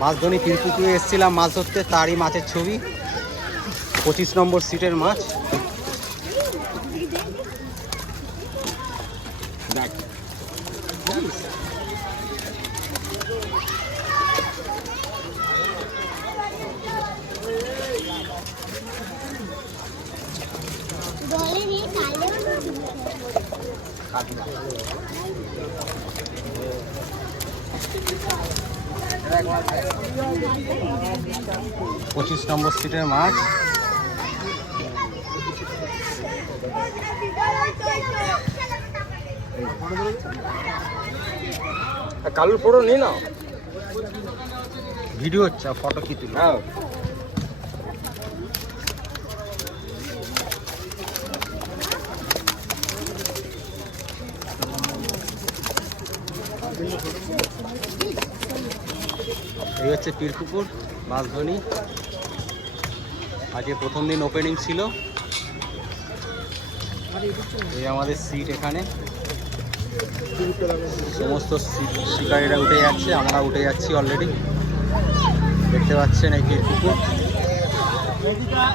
মাছধনি পীরপুকুরে এসেছিলাম মাছ ধরতে, তারই মাছের ছবি। 25 নম্বর সিটের মাছ। পঁচিশ নম্বর সিটের মাছ। কালুর ফটো নিয়ে নাও। ভিডিও হচ্ছে, ফটো কি তুলি? হ্যাঁ এই হচ্ছে পীরপুকুর মাছধনি। আজকে প্রথম দিন ওপেনিং ছিল। এই আমাদের সিট, এখানে সমস্ত শিকারীরা উঠে যাচ্ছে, আমরা উঠে যাচ্ছি অলরেডি। দেখতে পাচ্ছেন এই পীরপুকুর।